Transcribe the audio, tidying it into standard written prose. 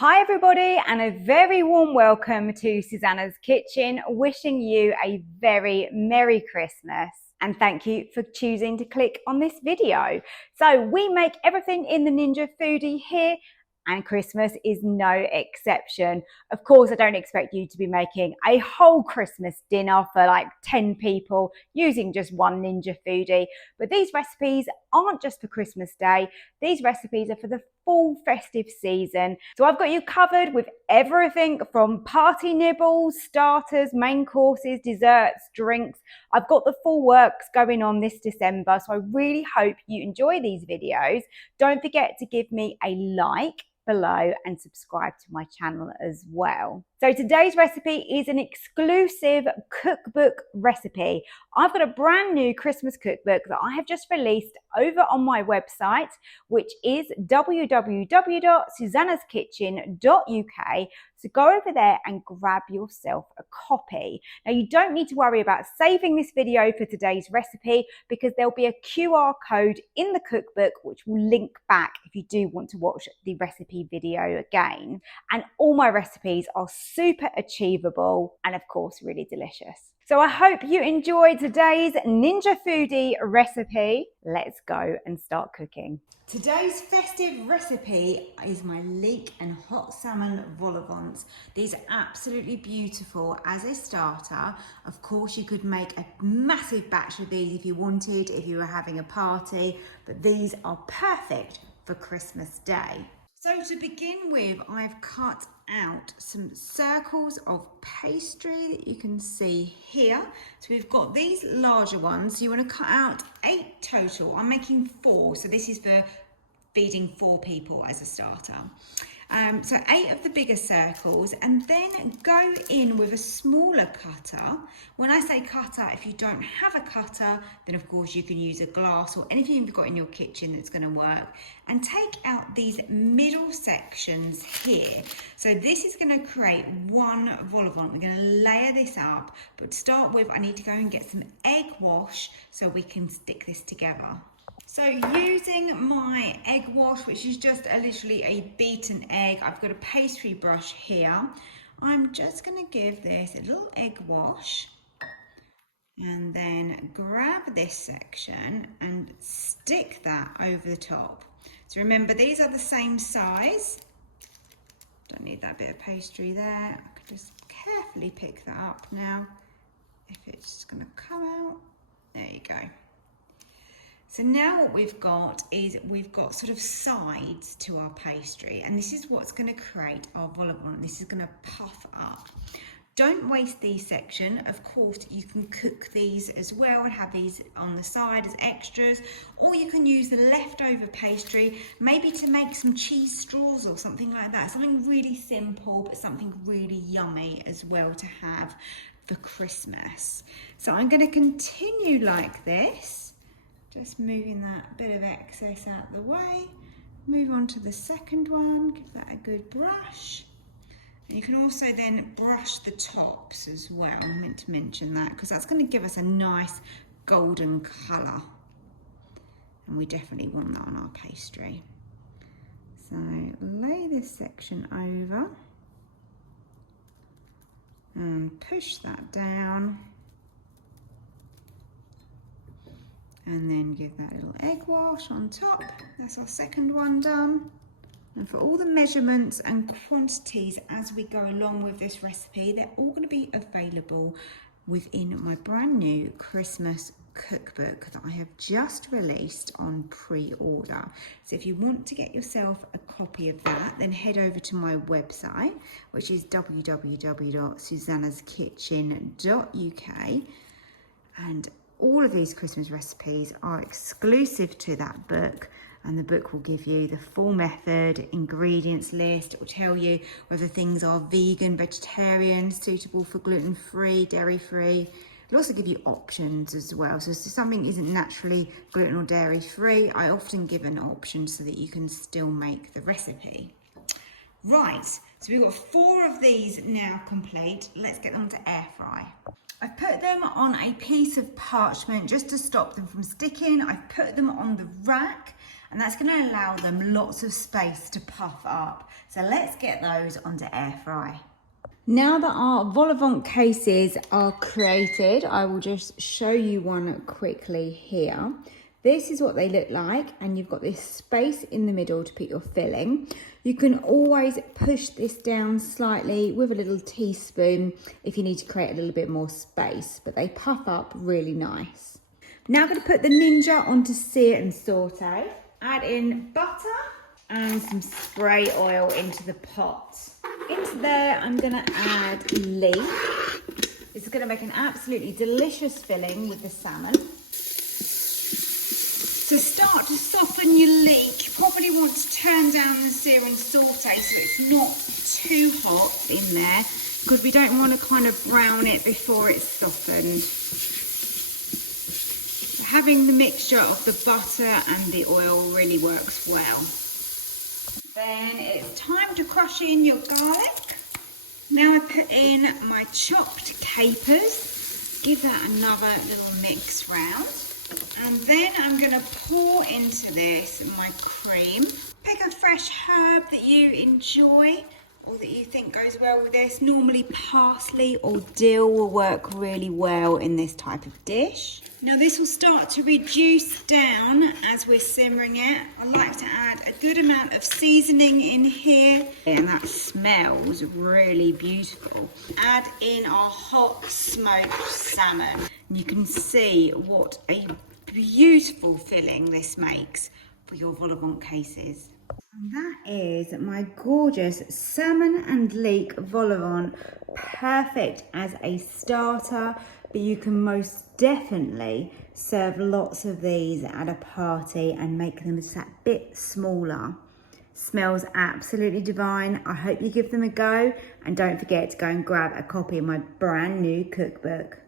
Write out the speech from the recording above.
Hi everybody, and a very warm welcome to Susannah's Kitchen, wishing you a very Merry Christmas. And thank you for choosing to click on this video. So we make everything in the Ninja Foodi here, and Christmas is no exception. Of course, I don't expect you to be making a whole Christmas dinner for like 10 people using just one Ninja Foodi, but these recipes aren't just for Christmas Day. These recipes are for the full festive season. So I've got you covered with everything from party nibbles, starters, main courses, desserts, drinks. I've got the full works going on this December, so I really hope you enjoy these videos. Don't forget to give me a like below and subscribe to my channel as well. So today's recipe is an exclusive cookbook recipe. I've got a brand new Christmas cookbook that I have just released over on my website, which is www.susannahskitchen.uk. So go over there and grab yourself a copy. Now you don't need to worry about saving this video for today's recipe because there'll be a QR code in the cookbook which will link back if you do want to watch the recipe video again. And all my recipes are super achievable and of course really delicious. So I hope you enjoyed today's Ninja Foodi recipe. Let's go and start cooking. Today's festive recipe is my leek and hot salmon vol au vents. These are absolutely beautiful as a starter. Of course, you could make a massive batch of these if you wanted, if you were having a party, but these are perfect for Christmas Day. So to begin with, I've cut out some circles of pastry that you can see here. So we've got these larger ones. So you want to cut out 8 total. I'm making 4, so this is for feeding 4 people as a starter. So 8 of the bigger circles, and then go in with a smaller cutter. When I say cutter, if you don't have a cutter, then of course you can use a glass or anything you've got in your kitchen that's going to work, and take out these middle sections here. So this is going to create one vol au vent. We're going to layer this up, but to start with, I need to go and get some egg wash so we can stick this together. So using my egg wash, which is just literally a beaten egg, I've got a pastry brush here. I'm just going to give this a little egg wash and then grab this section and stick that over the top. So remember, these are the same size. Don't need that bit of pastry there. I can just carefully pick that up now. If it's going to come out, there you go. So now what we've got is we've got sort of sides to our pastry, and this is what's going to create our vol au vent. This is going to puff up. Don't waste these sections. Of course, you can cook these as well and have these on the side as extras, or you can use the leftover pastry maybe to make some cheese straws or something like that. Something really simple, but something really yummy as well to have for Christmas. So I'm going to continue like this. Just moving that bit of excess out of the way. Move on to the second one, give that a good brush. And you can also then brush the tops as well. I meant to mention that because that's going to give us a nice golden colour. And we definitely want that on our pastry. So lay this section over and push that down. And then give that little egg wash on top. That's our second one done. And for all the measurements and quantities as we go along with this recipe, they're all going to be available within my brand new Christmas cookbook that I have just released on pre-order. So if you want to get yourself a copy of that, then head over to my website, which is www.susannahskitchen.uk, and all of these Christmas recipes are exclusive to that book, and the book will give you the full method, ingredients list. It will tell you whether things are vegan, vegetarian, suitable for gluten-free, dairy-free. It'll also give you options as well. So if something isn't naturally gluten or dairy-free, I often give an option so that you can still make the recipe. Right, so we've got 4 of these now complete. Let's get them to air fry. I've put them on a piece of parchment just to stop them from sticking. I've put them on the rack, and that's going to allow them lots of space to puff up. So let's get those onto air fry. Now that our vol au vent cases are created, I will just show you one quickly here. This is what they look like, and you've got this space in the middle to put your filling. You can always push this down slightly with a little teaspoon if you need to create a little bit more space, but they puff up really nice. Now I'm going to put the Ninja onto sear and saute. Add in butter and some spray oil into the pot. Into there, I'm going to add leek. This is going to make an absolutely delicious filling with the salmon. To start to soften your leek, you probably want to turn down the sear and saute so it's not too hot in there, because we don't want to kind of brown it before it's softened. So having the mixture of the butter and the oil really works well. Then it's time to crush in your garlic. Now I put in my chopped capers. Give that another little mix round. And then I'm going to pour into this my cream. Pick a fresh herb that you enjoy or that you think goes well with this. Normally parsley or dill will work really well in this type of dish. Now this will start to reduce down as we're simmering it. I like to add a good amount of seasoning in here, and that smells really beautiful. Add in our hot smoked salmon. You can see what a beautiful filling this makes for your vol au vent cases. And that is my gorgeous salmon and leek vol au vent, perfect as a starter, but you can most definitely serve lots of these at a party and make them just that bit smaller. Smells absolutely divine. I hope you give them a go, and don't forget to go and grab a copy of my brand new cookbook.